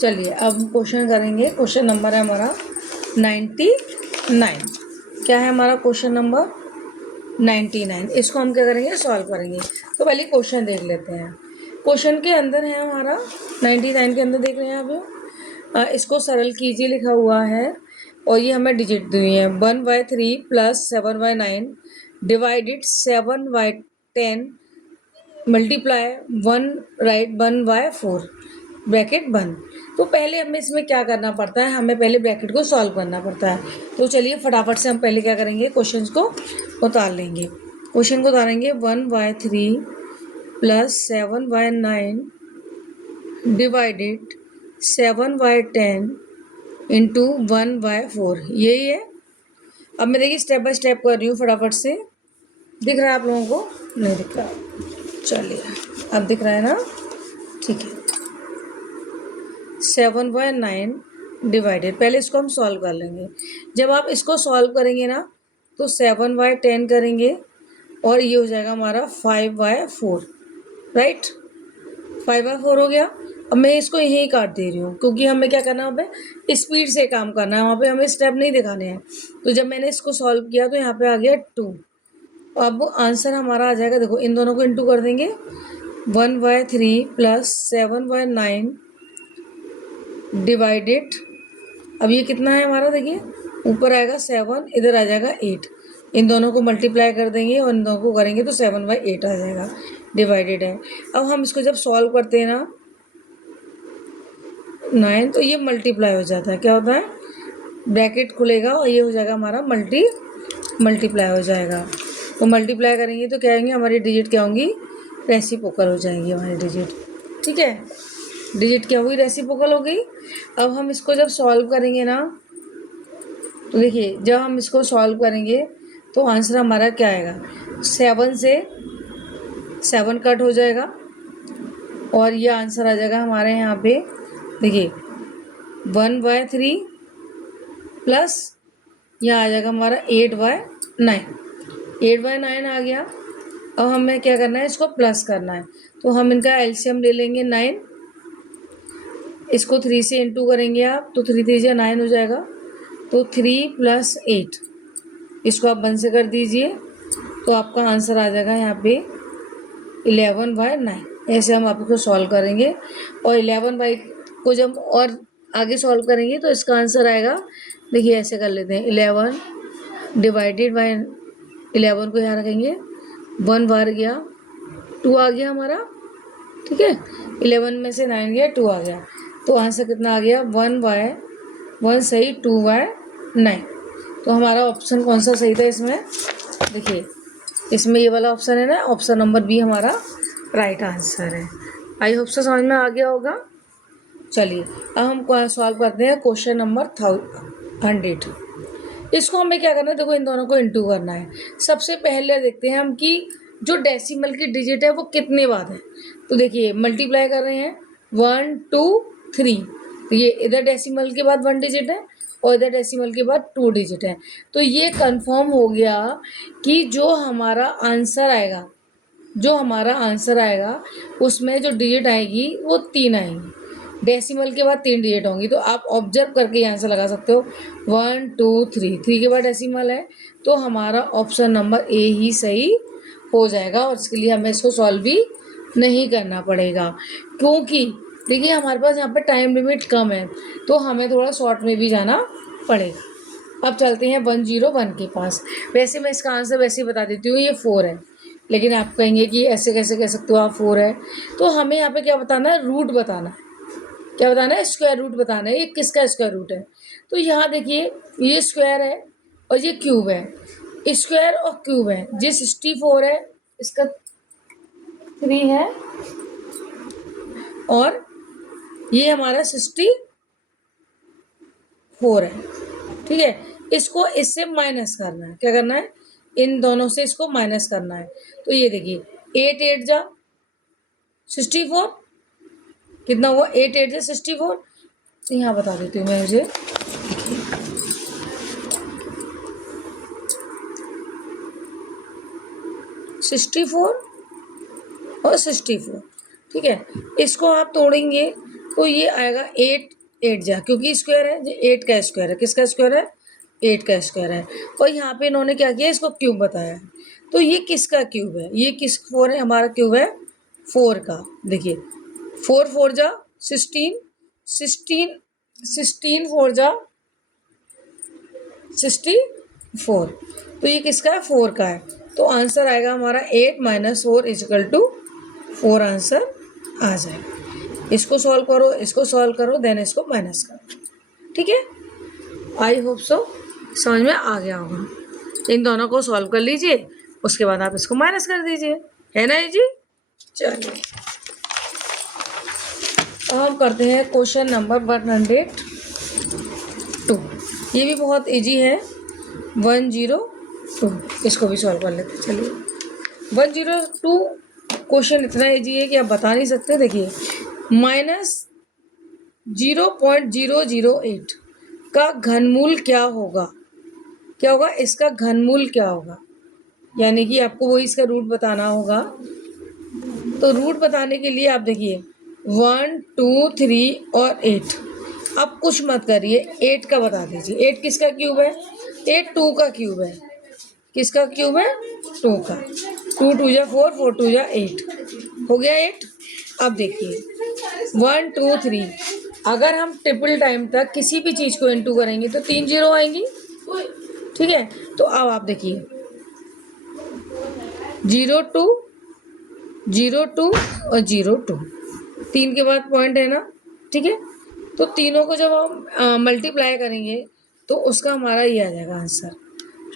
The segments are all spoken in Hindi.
चलिए अब क्वेश्चन करेंगे। क्वेश्चन नंबर है हमारा 99। क्या है हमारा क्वेश्चन नंबर 99। इसको हम क्या करेंगे, सॉल्व करेंगे। तो पहले क्वेश्चन देख लेते हैं। क्वेश्चन के अंदर है हमारा 99 के अंदर देख रहे हैं आप। इसको सरल कीजिए लिखा हुआ है और ये हमें डिजिट दी है 1/3 plus 7/9 divided 7/10 multiply 1 right 1/4 bracket बंद। तो पहले हमें इसमें क्या करना पड़ता है, हमें पहले ब्रैकेट को सॉल्व करना पड़ता है। तो चलिए फटाफट से हम पहले क्या करेंगे, क्वेश्चन को उतार लेंगे। क्वेश्चन को उतारेंगे 1/3 प्लस 7/9 डिवाइडेड 7/10 इंटू 1/4, यही है। अब मैं देखिए स्टेप बाय स्टेप कर रही हूँ फटाफट से। दिख रहा है आप लोगों को? नहीं दिख रहा? चलिए अब दिख रहा है ना, ठीक है। 7/9 डिवाइडेड, पहले इसको हम सॉल्व कर लेंगे। जब आप इसको सॉल्व करेंगे ना तो 7/10 करेंगे और ये हो जाएगा हमारा 5/4, राइट। 5/4 हो गया। अब मैं इसको यहीं काट दे रही हूँ क्योंकि हमें क्या करना है, वहाँ पे स्पीड से काम करना है, वहाँ पे हमें स्टेप नहीं दिखाने हैं। तो जब मैंने इसको सॉल्व किया तो यहाँ पे आ गया 2। अब आंसर हमारा आ जाएगा, देखो इन दोनों को इंटू कर देंगे 1/3 प्लस 7/9 डिवाइडेड, अब ये कितना है हमारा, देखिए ऊपर आएगा 7, इधर आ जाएगा 8। इन दोनों को मल्टीप्लाई कर देंगे और इन दोनों को करेंगे तो 7/8 आ जाएगा, डिवाइडेड है। अब हम इसको जब सॉल्व करते हैं ना 9, तो ये मल्टीप्लाई हो जाता है, क्या होता है, ब्रैकेट खुलेगा और ये हो जाएगा हमारा मल्टीप्लाई हो जाएगा। तो मल्टीप्लाई करेंगे तो क्या आएंगे, हमारी डिजिट क्या होंगी, रेसिप्रोकल हो जाएंगी हमारी डिजिट, ठीक है। डिजिट क्या हुई, रेसिप्रोकल हो गई। अब हम इसको जब सॉल्व करेंगे ना तो देखिए जब हम इसको सॉल्व करेंगे तो आंसर हमारा क्या आएगा, 7 से 7 कट हो जाएगा और ये आंसर आ जाएगा हमारे यहाँ पे, देखिए 1/3 प्लस यहाँ आ जाएगा हमारा 8/9, 8/9 आ गया। अब हमें क्या करना है, इसको प्लस करना है। तो हम इनका एलसीएम ले लेंगे 9, इसको 3 से इंटू करेंगे आप तो 3 3 या 9 हो जाएगा। तो 3 प्लस 8, इसको आप 1 से कर दीजिए तो आपका आंसर आ जाएगा यहाँ पे 11/9। ऐसे हम आपको सॉल्व करेंगे और 11 को जब और आगे सॉल्व करेंगे तो इसका आंसर आएगा, देखिए ऐसे कर लेते हैं 11 डिवाइडेड बाय 11 को यहाँ रखेंगे, 1 बाहर गया, 2 आ गया हमारा, ठीक है। 11 में से 9 गया, 2 आ गया, तो आंसर कितना आ गया, 1/1 सही 2/9। तो हमारा ऑप्शन कौन सा सही था इसमें, देखिए इसमें ये वाला ऑप्शन है ना, ऑप्शन नंबर बी हमारा राइट आंसर है। आई होप से समझ में आ गया होगा। चलिए अब हम सॉल्व करते हैं क्वेश्चन नंबर 100। इसको हमें क्या करना है, देखो इन दोनों को इंटू करना है। सबसे पहले देखते हैं हम कि जो डेसिमल की डिजिट है वो कितने बाद है। तो देखिए मल्टीप्लाई कर रहे हैं 1 2 3, तो ये इधर डेसिमल के बाद 1 डिजिट है और इधर डेसिमल के बाद 2 डिजिट है। तो ये कंफर्म हो गया कि जो हमारा आंसर आएगा उसमें जो डिजिट आएगी वो 3 आएंगी, डेसिमल के बाद 3 डिजिट होंगी। तो आप ऑब्जर्व करके यहाँ से लगा सकते हो 1 2 3 के बाद डेसिमल है, तो हमारा ऑप्शन नंबर ए ही सही हो जाएगा और इसके लिए हमें इसको सॉल्व भी नहीं करना पड़ेगा क्योंकि देखिए हमारे पास यहाँ पे टाइम लिमिट कम है तो हमें थोड़ा शॉर्ट में भी जाना पड़ेगा। अब चलते हैं 101 के पास। वैसे मैं इसका आंसर वैसे ही बता देती हूँ, ये 4 है, लेकिन आप कहेंगे कि ऐसे कैसे कह सकते हो आप 4 है। तो हमें यहाँ पे क्या बताना है, रूट बताना है। क्या बताना है, स्क्वायर रूट बताना है, ये किसका स्क्वायर रूट है। तो यहाँ देखिए ये स्क्वायर है और ये क्यूब है, स्क्वायर और क्यूब है। ये 64 है, इसका 3 है और ये हमारा 64 है, ठीक है। इसको इससे माइनस करना है, क्या करना है, इन दोनों से इसको माइनस करना है। तो ये देखिए 8 8 जा 64, कितना हुआ, 8 8 जा 64। तो यहाँ बता देती हूँ मैं, मुझे 64 और 64, ठीक है। इसको आप तोड़ेंगे तो ये आएगा 8 8 जा, क्योंकि स्क्वायर है, ये 8 का स्क्वायर है। किसका स्क्वायर है? 8 का स्क्वायर है। और यहाँ पे इन्होंने क्या किया, इसको क्यूब बताया है। तो ये किसका क्यूब है? ये किस 4 है? हमारा क्यूब है 4 का। देखिए 4 4 जा 16, 16 16 4 जा 64। तो ये किसका है? 4 का है। तो आंसर आएगा हमारा 8 - 4 = 4 आंसर आ जाएगा। इसको सॉल्व करो, इसको सॉल्व करो, देन इसको माइनस करो। ठीक है, आई होप सो समझ में आ गया होगा। इन दोनों को सॉल्व कर लीजिए, उसके बाद आप इसको माइनस कर दीजिए, है ना जी। चलिए अब हम करते हैं क्वेश्चन नंबर 102। ये भी बहुत इजी है, 102। इसको भी सॉल्व कर लेते हैं। चलिए 102 क्वेश्चन इतना इजी है कि आप बता नहीं सकते। देखिए -0.008 का घनमूल क्या होगा? क्या होगा इसका घनमूल? क्या होगा? यानी कि आपको वही इसका रूट बताना होगा। तो रूट बताने के लिए आप देखिए 1 2 3 और 8। अब कुछ मत करिए, 8 का बता दीजिए। 8 किसका क्यूब है? 8 2 का क्यूब है। किसका क्यूब है? 2 का। 2 2 जा 4, 4 2 जा 8, हो गया 8। अब देखिए 1 2 3, अगर हम ट्रिपल टाइम तक किसी भी चीज़ को इनटू करेंगे तो 3 जीरो आएंगी। ठीक है, तो अब आप देखिए 0 2 0 2 और 0 2, 3 के बाद पॉइंट है ना। ठीक है, तो तीनों को जब हम मल्टीप्लाई करेंगे तो उसका हमारा ये आ जाएगा आंसर।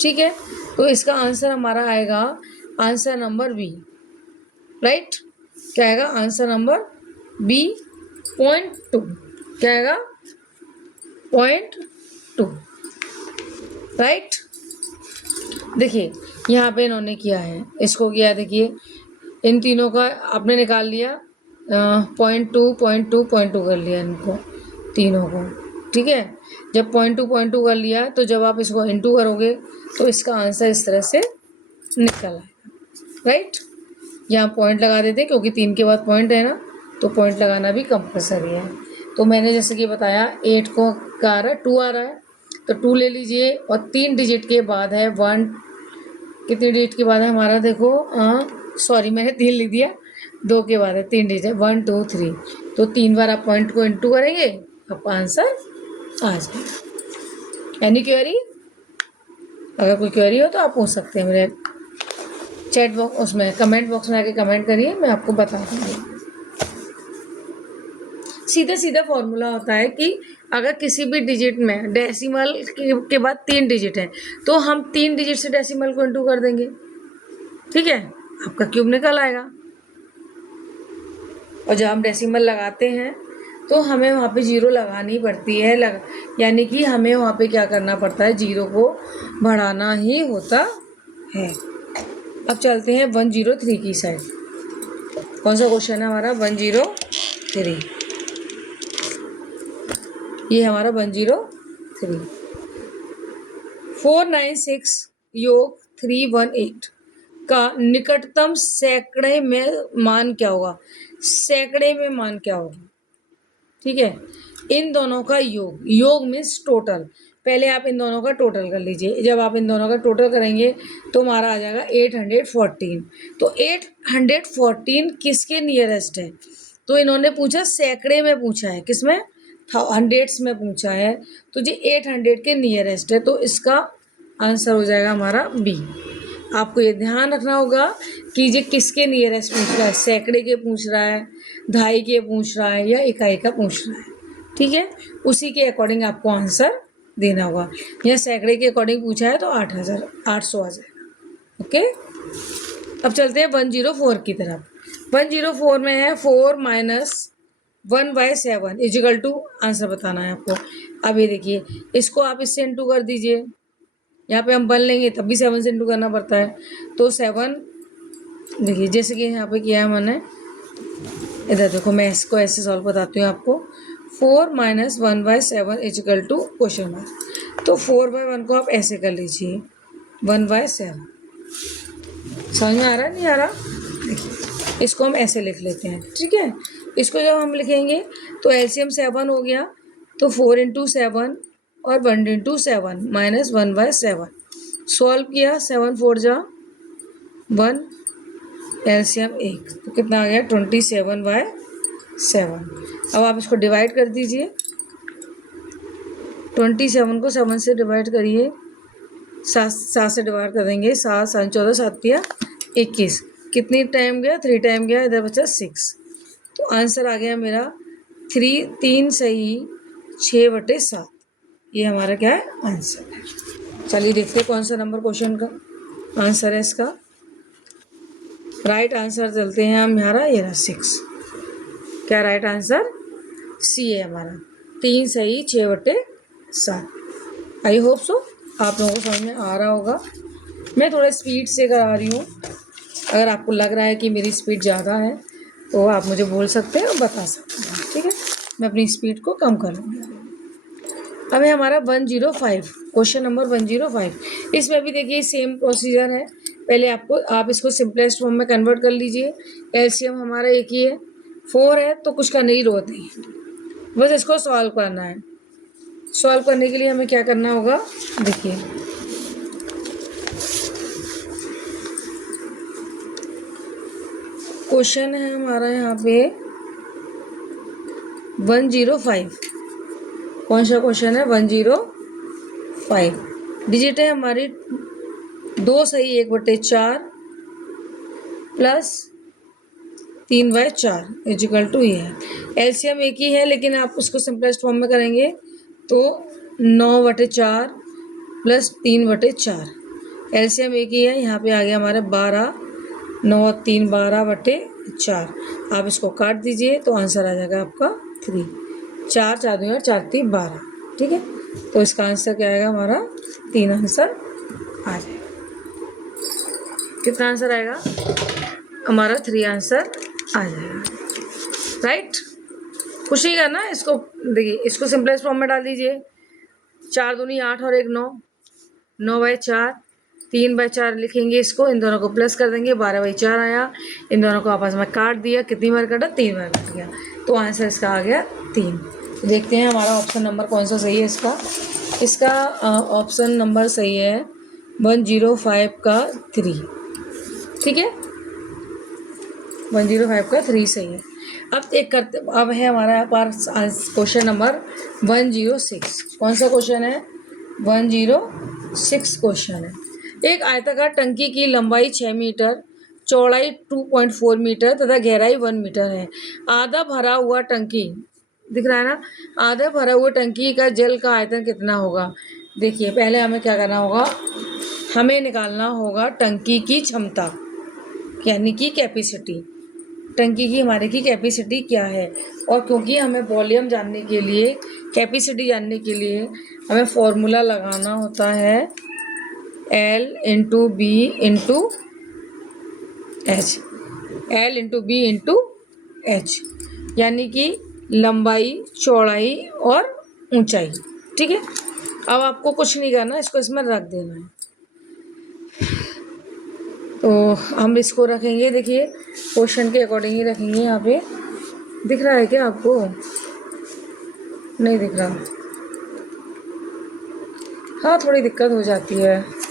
ठीक है, तो इसका आंसर हमारा आएगा आंसर नंबर बी। राइट, क्या आएगा? Answer number B 0.2। क्या आएगा? 0.2। राइट, देखिए यहाँ पे इन्होंने किया है, इसको किया, देखिए इन तीनों का आपने निकाल लिया, 0.2 0.2 0.2 कर लिया इनको तीनों को। ठीक है, जब 0.2 0.2 कर लिया तो जब आप इसको इनटू करोगे तो इसका आंसर इस तरह से निकल आएगा। राइट, यहाँ पॉइंट लगा देते क्योंकि 3 के बाद पॉइंट है ना, तो पॉइंट लगाना भी कंपलसरी है। तो मैंने जैसे कि बताया 8 को क्या आ रहा है? 2 आ रहा है, तो 2 ले लीजिए और 3 डिजिट के बाद है 1। कितने डिजिट के बाद है हमारा? देखो सॉरी मैंने 3 लिख दिया, 2 के बाद है 3 डिजिट, 1 2 3। तो 3 बार आप पॉइंट को इनटू करेंगे, आपका आंसर आ जाएगा। Any query? अगर कोई क्वेरी हो तो आप पूछ सकते हैं मेरे चैट बॉक्स, उसमें कमेंट बॉक्स में आके कमेंट करिए, मैं आपको बता दूँगी। सीधा सीधा फॉर्मूला होता है कि अगर किसी भी डिजिट में डेसिमल के बाद 3 डिजिट है तो हम 3 डिजिट से डेसिमल को इनटू कर देंगे। ठीक है, आपका क्यूब निकल आएगा। और जब हम डेसिमल लगाते हैं तो हमें वहाँ पे 0 लगानी पड़ती है, यानी कि हमें वहाँ पे क्या करना पड़ता है? 0 को बढ़ाना ही होता है। अब चलते हैं 103 की साइड। कौन सा क्वेश्चन है हमारा? 103। ये हमारा 103। 496 योग 318 का निकटतम सैकड़े में मान क्या होगा? सैकड़े में मान क्या होगा? ठीक है, इन दोनों का योग, योग मीन्स टोटल। पहले आप इन दोनों का टोटल कर लीजिए। जब आप इन दोनों का टोटल करेंगे तो हमारा आ जाएगा 814। तो 814 किसके नियरेस्ट है? तो इन्होंने पूछा सैकड़े में पूछा है, किसमें? हंड्रेड्स में पूछा है। तो जी 800 के नियरेस्ट है, तो इसका आंसर हो जाएगा हमारा बी। आपको ये ध्यान रखना होगा कि ये किसके नियरेस्ट पूछ रहा है, सैकड़े के पूछ रहा है, ढाई के पूछ रहा है या इकाई का पूछ रहा है। ठीक है, उसी के अकॉर्डिंग आपको आंसर देना होगा। या सैकड़े के अकॉर्डिंग पूछा है तो 800 आ जाएगा। ओके, अब चलते हैं 104 की तरफ। 104 में है 4 - 1/7 इजिकल टू, आंसर बताना है आपको। अब ये देखिए, इसको आप इससे इंटू कर दीजिए। यहाँ पे हम 1 लेंगे तब भी 7 से इंटू करना पड़ता है। तो 7, देखिए जैसे कि यहाँ पे किया है मैंने, इधर देखो मैं इसको ऐसे सॉल्व बताती हूँ आपको। 4 - 1/7 इजिकल टू क्वेश्चन मार्क। तो 4/1 को आप ऐसे कर लीजिए, 1/7। समझ में आ रहा है? नहीं आ रहा? देखिए इसको हम ऐसे लिख लेते हैं। ठीक है, इसको जब हम लिखेंगे तो एलसीएम 7 हो गया, तो 4 इंटू 7 और 1 इंटू 7 माइनस 1/7। सॉल्व किया, 7 4 जा 1, एलसीएम 1, तो कितना आ गया 27/7। अब आप इसको डिवाइड कर दीजिए, 27 को 7 से डिवाइड करिए, 7 से डिवाइड कर देंगे, 7 7 14 7 या 21, कितनी टाइम गया 3 टाइम गया, इधर बचा 6। तो आंसर आ गया मेरा 3 सही 6/7। ये हमारा क्या है आंसर है। चलिए देखते हैं कौन सा नंबर क्वेश्चन का आंसर है इसका। राइट आंसर चलते हैं हम, हमारा ये रहा 6। क्या राइट आंसर सी है हमारा, 3 सही 6/7। आई होप सो आप लोगों को समझ में आ रहा होगा। मैं थोड़ा स्पीड से करा रही हूँ, अगर आपको लग रहा है कि मेरी स्पीड ज़्यादा है तो आप मुझे बोल सकते हैं और बता सकते हैं, ठीक है, मैं अपनी स्पीड को कम कर लूँगी। अब है हमारा 105, क्वेश्चन नंबर 105। इसमें भी देखिए सेम प्रोसीजर है, पहले आप इसको सिंपलेस्ट फॉर्म में कन्वर्ट कर लीजिए। एलसीएम हमारा एक ही है, 4 है तो कुछ करने की जरूरत नहीं है, बस इसको सॉल्व करना है। सॉल्व करने के लिए हमें क्या करना होगा, देखिए क्वेश्चन है हमारा यहाँ पे 105। कौन सा क्वेश्चन है 105। डिजिट है हमारी 2 सही 1/4 प्लस 3/4 इजिकल टू ये है। एलसीएम एक ही है लेकिन आप उसको सिंपलेस्ट फॉर्म में करेंगे तो 9/4 प्लस 3/4। एलसीएम एक ही है, यहाँ पे आ गया हमारा 12, 9 3 12/4। आप इसको काट दीजिए तो आंसर आ जाएगा आपका 3। 4 4 2 4 3 12, ठीक है। तो इसका आंसर क्या आएगा हमारा 3 आंसर आ जाएगा। कितना आंसर आएगा हमारा 3 आंसर आ जाएगा, राइट। कुछ नहीं करना इसको, देखिए इसको सिंपलेस्ट फॉर्म में डाल दीजिए। 4 दूनी 8 और 1 9, 9/4, 3/4 लिखेंगे इसको, इन दोनों को प्लस कर देंगे, 12/4 आया। इन दोनों को आपस में काट दिया, कितनी बार काटा 3 बार कट गया, तो आंसर इसका आ गया 3। तो देखते हैं हमारा ऑप्शन नंबर कौन सा सही है इसका ऑप्शन नंबर सही है 105 का 3, ठीक है, 105 का 3 सही है। अब है हमारा पास क्वेश्चन नंबर 106। कौन सा क्वेश्चन है 106 क्वेश्चन है। एक आयताकार टंकी की लंबाई 6 मीटर, चौड़ाई 2.4 मीटर तथा गहराई 1 मीटर है। आधा भरा हुआ टंकी दिख रहा है ना, आधा भरा हुआ टंकी का जल का आयतन कितना होगा। देखिए पहले हमें क्या करना होगा, हमें निकालना होगा टंकी की क्षमता यानी कि कैपेसिटी। टंकी की हमारे की कैपेसिटी क्या है, और क्योंकि हमें वॉल्यूम जानने के लिए, कैपेसिटी जानने के लिए हमें फॉर्मूला लगाना होता है L into B into H, L into B into H, यानी कि लंबाई चौड़ाई और ऊंचाई, ठीक है। अब आपको कुछ नहीं करना, इसको इसमें रख देना है। तो हम इसको रखेंगे, देखिए क्वेश्चन के अकॉर्डिंग ही रखेंगे। यहाँ पे दिख रहा है क्या आपको, नहीं दिख रहा, हाँ थोड़ी दिक्कत हो जाती है।